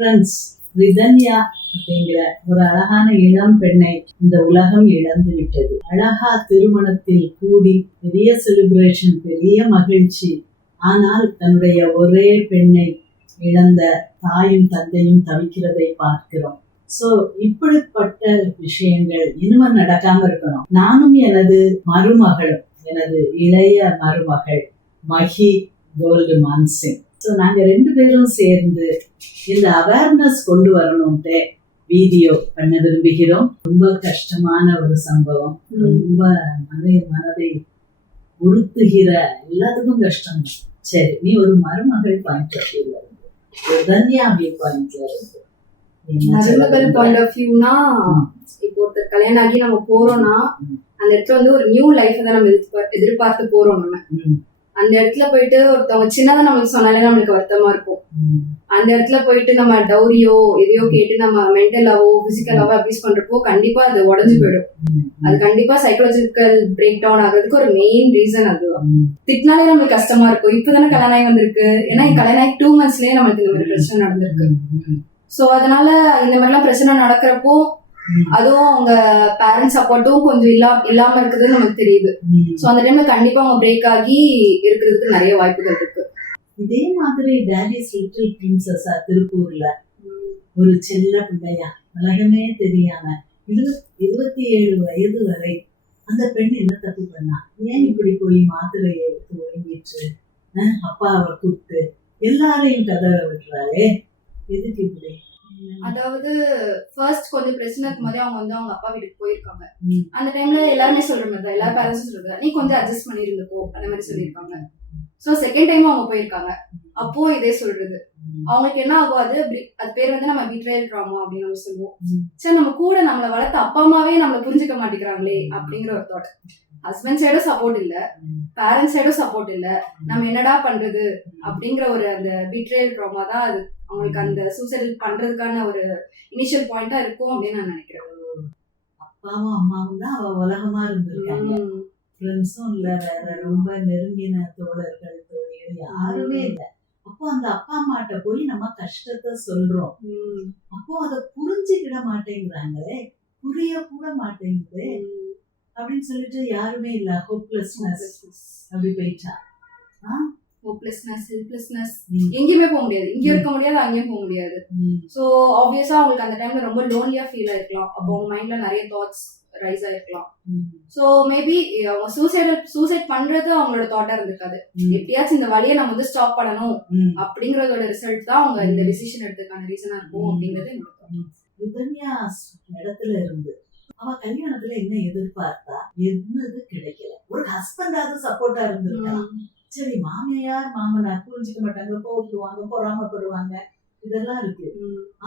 Friends, Rithanya அப்படிங்கிற ஒரு அழகான இளம் பெண்ணை இந்த உலகம் இழந்து விட்டது. அழகா திருமணத்தில் கூடி பெரிய செலிப்ரேஷன், பெரிய மகிழ்ச்சி. ஆனால் தன்னுடைய ஒரே பெண்ணை இழந்த தாயும் தந்தையும் தவிக்கிறதை பார்க்கிறோம். சோ இப்படிப்பட்ட விஷயங்கள் இனிமே நடக்காம இருக்கணும். நானும் எனது மருமகளும், எனது இளைய மருமகள் மஹி கோல்டு மான்சிங், ஸோ நாங்கள் 2 பேரும் சேர்ந்து இந்த அவேர்னஸ் கொண்டு வரணும்ட்டு வீடியோ பண்ண விரும்புகிறோம். ரொம்ப கஷ்டமான ஒரு சம்பவம், ரொம்ப மனதை உறுத்துகிற, எல்லாத்துக்கும் கஷ்டம். சரி, நீ ஒரு மருமகள் பாயிண்ட் ஆஃப் வியூல இருந்து, ரிதன்யா பாயிண்ட்ல இருந்து, மருமகள் பாயிண்ட் ஆஃப் வியூனா, இப்போ ஒருத்தர் கல்யாணம் ஆகி நம்ம போறோம்னா அந்த இடத்துல வந்து ஒரு நியூ லைஃப் தான் நம்ம எதிர்பார்த்து போறோம். நம்ம அந்த இடத்துல போயிட்டு ஒருத்தவங்க சின்னதா நம்மளுக்கு சொன்னாலே நம்மளுக்கு வருத்தமா இருக்கும். அந்த இடத்துல போயிட்டு நம்ம டௌரியோ எதையோ கேட்டு நம்ம மென்டலாவோ பிசிக்கலாவோ அபியூஸ் பண்றப்போ கண்டிப்பா அது உடஞ்சு போயிடும். அது கண்டிப்பா சைக்கலாஜிக்கல் பிரேக் டவுன் ஆகுறதுக்கு ஒரு மெயின் ரீசன் அதுதான். திட்டினாலே நம்மளுக்கு கஷ்டமா இருக்கும். இப்பதானே கல்யாணம் ஆகி வந்திருக்கு, ஏன்னா கல்யாணம் ஆகி 2 monthsலயே நம்மளுக்கு இந்த மாதிரி பிரச்சனை நடந்திருக்கு. சோ அதனால இந்த மாதிரிலாம் பிரச்சனை நடக்கிறப்போ அதுவும் அவங்க பேரண்ட்ஸ் சப்போர்ட்டும் கொஞ்சம் இல்லாம இருக்குதுன்னு நமக்கு தெரியுது. சோ அந்த டைம்ல கண்டிப்பா அவங்க பிரேக் ஆகி இருக்கிறதுக்கு நிறைய வாய்ப்புகள் இருக்கு. இதே மாதிரி டேடிஸ் லிட்டில் பிரின்சஸா திருப்பூர்ல ஒரு செல்ல பிள்ளையா, உலகமே தெரியாம 27 வயது வரை அந்த பெண் என்ன தப்பு பண்ணா? ஏன் இப்படி போய் மாத்திரையை எடுத்து ஒழுங்கிட்டு அப்பாவை கூப்பிட்டு எல்லாரையும் கதற விட்டுறாளே, எதுக்கு இப்படி? அதாவது ஃபர்ஸ்ட் கொஞ்சம் பிரச்சனை இருக்கும் போதே அவங்க வந்து அவங்க அப்பா வீட்டுக்கு போயிருக்காங்க. அந்த டைம்ல எல்லாருமே சொல்ற மாதிரி தான், எல்லா பேரண்ட்ஸும் சொல்றது நீ கொஞ்சம் அட்ஜஸ்ட் பண்ணிருந்துக்கோ அந்த மாதிரி சொல்லியிருக்காங்க. சோ செகண்ட் டைம் அவங்க போயிருக்காங்க, அப்போ இதே சொல்றது. அவங்களுக்கு என்ன ஆகும், அது பேர் வந்து நம்ம பிட்ரேயல் ட்ராமா அப்படின்னு நம்ம சொல்லுவோம். சரி, நம்ம கூட நம்மளை வளர்த்த அப்பா அம்மாவே நம்மளை புரிஞ்சுக்க மாட்டேங்கிறாங்களே அப்படிங்கிற ஒரு தாட். ஹஸ்பண்ட் சைடும் சப்போர்ட் இல்ல, பேரண்ட்ஸ் சைடும் சப்போர்ட் இல்ல, நம்ம என்னடா பண்றது அப்படிங்கிற ஒரு அந்த பிட்ரேயல் ட்ராமா தான் அது அவங்களுக்கு அந்த சூசைட் பண்றதுக்கான ஒரு இனிஷியல் பாயிண்டா இருக்கும் அப்படின்னு நான் நினைக்கிறேன். அப்பாவும் அம்மாவும் தான் அவ உலகமா இருந்திருக்காங்க, ஃப்ரெண்ட்ஸும் இல்ல, வேற ரொம்ப நெருங்கின தோழர்கள் தோழிகள் யாருமே இல்லை. அப்போ அந்த அப்பா அம்மாட்ட போய் நம்ம கஷ்டத்தை சொல்றோம், அப்போ அதை புரிஞ்சுக்கிட மாட்டேங்கிறாங்களே, புரிய கூட மாட்டேங்குது அப்படின்னு சொல்லிட்டு யாருமே இல்ல. ஹோப்லெஸ்னஸ் அப்படி போயிட்டா. ஹோப்லெஸ்னஸ், ஹெல்ப்லெஸ்னஸ், எங்கேயுமே போக முடியாது, இங்கேயும் இருக்க முடியாது, அங்கேயும் போக முடியாது. ஸோ ஆப்வியஸா அவங்களுக்கு அந்த டைம்ல ரொம்ப லோன்லியா ஃபீல் ஆயிருக்கலாம். அப்போ அவங்க மைண்ட்ல நிறைய தாட்ஸ் ரைஸ் ஆயிருக்கலாம். ஸோ மேபி அவங்க சூசைட் பண்றது அவங்களோட தாட்டா இருந்திருக்காது. எப்படியாச்சும் இந்த வழியை நம்ம வந்து ஸ்டாப் பண்ணணும் அப்படிங்கறதோட ரிசல்ட் தான் அவங்க இந்த டிசிஷன் எடுத்ததுக்கான ரீசனா இருக்கும் அப்படிங்கறது என்னோட தாட். ரிதன்யா இடத்துல இருந்து அவ கல்யாணத்துல என்ன எதிர்பார்த்தா? என்னது கிடைக்கல. ஒரு ஹஸ்பண்டாவது சப்போர்ட்டா இருந்திருக்கலாம். சரி, மாமியார் மாமனார் புரிஞ்சுக்க மாட்டாங்க, கோவிடுவாங்க, பொறாமப்படுவாங்க, இதெல்லாம் இருக்கு.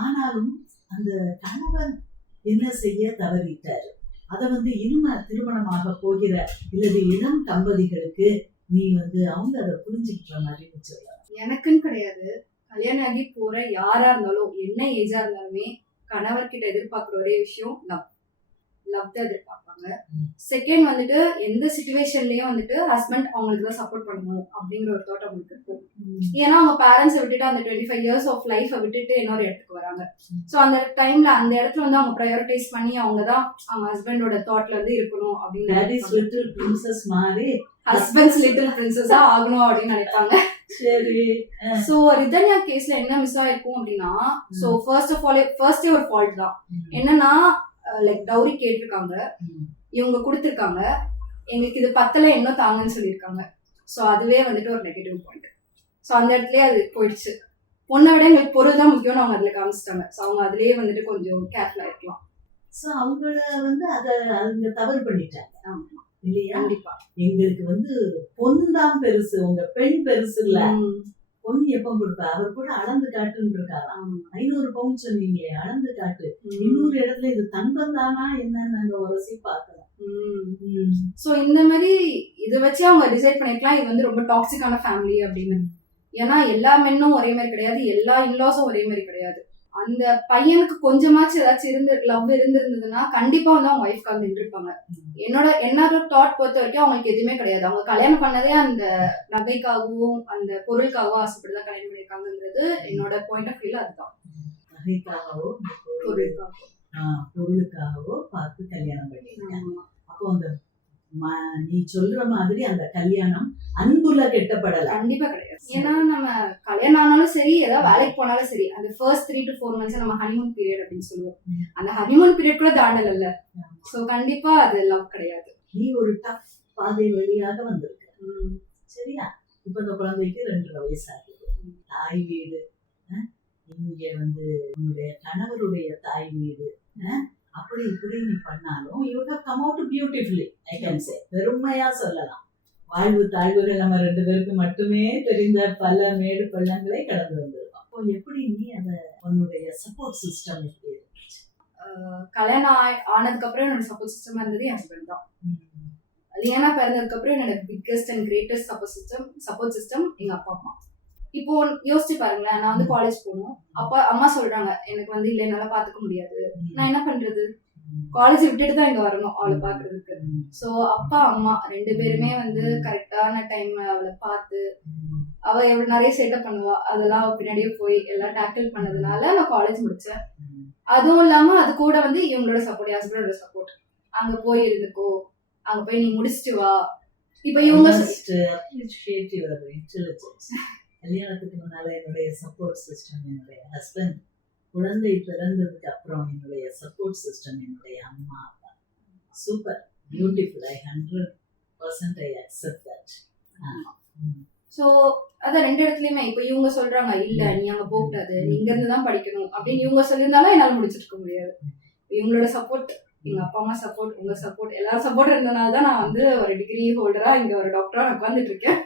ஆனாலும் அந்த கணவன் என்ன செய்ய தவறிட்டாரு. அதை வந்து இனிமே திருமணமாக போகிற இல்லது இளம் தம்பதிகளுக்கு நீ வந்து அவங்க அதை புரிஞ்சுக்கிற மாதிரி சொல்லலாம். எனக்குன்னு கிடையாது, கல்யாணம் ஆகி போற யாரா இருந்தாலும் என்ன ஏஜா இருந்தாலுமே கணவர்கிட்ட எதிர்பார்க்குற ஒரே விஷயம் லவ் தான் எதிர்பார்ப்பாங்க. செகண்ட் வந்துட்டு எந்த சிச்சுவேஷன்லயும் வந்துட்டு ஹஸ்பண்ட் அவங்களுக்கு தான் சப்போர்ட் பண்ணணும் அப்படிங்கிற ஒரு தாட் அவங்களுக்கு இருக்கும். ஏன்னா அவங்க பேரண்ட்ஸை விட்டுட்டு அந்த 25 years ஆஃப் லைஃபை விட்டுட்டு இன்னொரு இடத்துக்கு வராங்க. ஸோ அந்த டைம்ல அந்த இடத்துல வந்து அவங்க ப்ரையாரிட்டைஸ் பண்ணி அவங்க தான் அவங்க ஹஸ்பண்டோட தாட்ல வந்து இருக்கணும் அப்படின்னு ஹஸ்பண்ட்ஸ் லிட்டில் பிரின்சஸா ஆகணும் அப்படின்னு நினைப்பாங்க. சரி, சோ ரிதன்யா கேஸ்ல என்ன மிஸ் ஆயிருக்கும் அப்படின்னா, சோ ஃபர்ஸ்டே ஒரு ஃபால்ட் தான். என்னன்னா லைக் டவுரி கேட்டிருக்காங்க, இவங்க கொடுத்துருக்காங்க, எங்களுக்கு இது பத்தல இன்னும் தாங்கன்னு சொல்லியிருக்காங்க. ஸோ அதுவே வந்துட்டு ஒரு நெகட்டிவ் பாயிண்ட். ஸோ அந்த இடத்துலயே அது போயிடுச்சு. பொண்ணை விட எங்களுக்கு பொருள் தான் முக்கியம்னு அவங்க அதுல காமிச்சிட்டாங்க. ஸோ அவங்க அதுலயே வந்துட்டு கொஞ்சம் கேர்ஃபுல்லா இருக்கலாம். ஸோ அவங்கள வந்து அவங்க தவறு பண்ணிட்டாங்க இல்லையா? கண்டிப்பா. எங்களுக்கு வந்து பொண்ணு தான் பெருசு, உங்க பெண் பெருசு இல்ல. பொண்ணு எப்ப கொடுப்பா? அவர் கூட அளந்து காட்டுன்னு இருக்காராம். 500 பவுன் சொன்னீங்க, அளந்து காட்டு. இன்னொரு இடத்துல இது தங்கம் தானா என்னன்னு நாங்க உரசி பார்க்கலாம். சோ இந்த மாதிரி இதை வச்சு அவங்க டிசைட் பண்ணிக்கலாம் இது வந்து ரொம்ப டாக்ஸிக்கான ஃபேமிலி அப்படின்னு. ஏன்னா எல்லா மென்னும் ஒரே மாதிரி கிடையாது, எல்லா இன்லாஸும் ஒரே மாதிரி கிடையாது. அந்த பையனுக்கு கொஞ்சமாச்சும் ஏதாச்சும் லவ் இருந்திருந்ததுன்னா கண்டிப்பா வந்து அவங்க ஒய்ஃப்காக நின்றுருப்பாங்க. என்னோட தாட் பொறுத்த வரைக்கும் அவங்களுக்கு எதுவுமே கிடையாது. அவங்க கல்யாணம் பண்ணதே அந்த நகைக்காகவும் அந்த பொருளுக்காகவும் ஆசைப்பட்டுதான் கல்யாணம் பண்ணியிருக்காங்கிறது என்னோட பாயிண்ட் ஆஃப் வியூல அதுதான். நகைக்காகவோ பொருளுக்காக. பொருளுக்காகவோ பார்த்து கல்யாணம் பண்ணிருக்காங்க. ஆமா. அப்போ அந்த நீ சொல்ற மாதிரி அந்த கல்யாணம் அன்புல கெட்டப்படல. கண்டிப்பா கிடையாது. ஏன்னா நம்ம கல்யாணம் ஆனாலும் சரி, ஏதாவது வேலைக்கு போனாலும் சரி, அந்த ஃபர்ஸ்ட் 3 to 4 months நம்ம ஹனிமூன் பீரியட் அப்படின்னு சொல்லுவோம். அந்த ஹனிமூன் பீரியட் கூட தாண்டல. சோ கண்டிப்பா அது லவ் கிடையாது. நீ ஒரு டஃப் பாதை வழியாக வந்திருக்க. சரியா? இப்ப இந்த குழந்தைக்கு 2.5 வயசு ஆகுது. தாய் வீடு, இங்க உன்னுடைய கணவருடைய தாய் வீடு, அப்படி இப்படி நீ பண்ணாலும் you have come out beautifully. I can say, பெருமையா சொல்லலாம். வாழ்வு தாழ்வுகள் நம்ம 2 பேருக்கு மட்டுமே தெரிந்த பல மேடு பள்ளங்களை கடந்து வந்திருக்கோம். அப்போ எப்படி நீ உன்னுடைய சப்போர்ட் சிஸ்டம் எப்படி இருந்துச்சு? கல்யாணம் ஆனதுக்கு அப்புறம் என்னோட சப்போர்ட் சிஸ்டமா இருந்தது என் ஹஸ்பண்ட் தான். லியானா பிறந்ததுக்கு அப்புறம் என்னோட biggest and greatest support system எங்க அப்பா அம்மா. இப்போ யோசிச்சு பாருங்களேன், நான் காலேஜ் போகணும். அப்பா அம்மா சொல்றாங்க எனக்கு இல்ல என்னால பாத்துக்க முடியாது. நான் என்ன பண்றது? காலேஜ் விட்டுட்டு தான் இங்க வரணும் அவளை பாக்குறதுக்கு. சோ அப்பா அம்மா 2 பேருமே கரெக்டான டைம் அவளை பார்த்து, அவ எவ்வளவு நிறைய செட்டப் பண்ணுவா, அதெல்லாம் பின்னாடியே போய் எல்லாம் டேக்கிள் பண்ணதுனால நான் காலேஜ் முடிச்சேன். அதுவும் இல்லாம அது கூட இவங்களோட சப்போர்ட், ஹஸ்பண்டோட சப்போர்ட். அங்க போய் இருந்துக்கோ, அங்க போய் நீ முடிச்சுட்டு வா. இப்ப இவங்க கல்யாணத்துக்கு முன்னால என்னுடைய சப்போர்ட் சிஸ்டம் என்னுடைய ஹஸ்பண்ட், குழந்தை பிறந்ததுக்கு அப்புறம் என்னுடைய சப்போர்ட் சிஸ்டம் என்னுடைய அம்மா அப்பா. Super, beautiful. I 100% I accept that. So அத 2 இடத்துலயுமே இப்ப இவங்க சொல்றாங்க இல்ல நீ அங்க போக கூடாது, நீ இங்க இருந்து தான் படிக்கணும் அப்படின்னு இவங்க சொல்லியிருந்தாலும் என்னால முடிச்சிருக்க முடியாது. இவங்களோட சப்போர்ட், எங்க அப்பா அம்மா சப்போர்ட், உங்க சப்போர்ட், எல்லாரும் சப்போர்ட் இருந்தனால தான் நான் ஒரு டிகிரி ஹோல்டரா இங்க ஒரு டாக்டரா உட்கார்ந்துட்டு இருக்கேன்.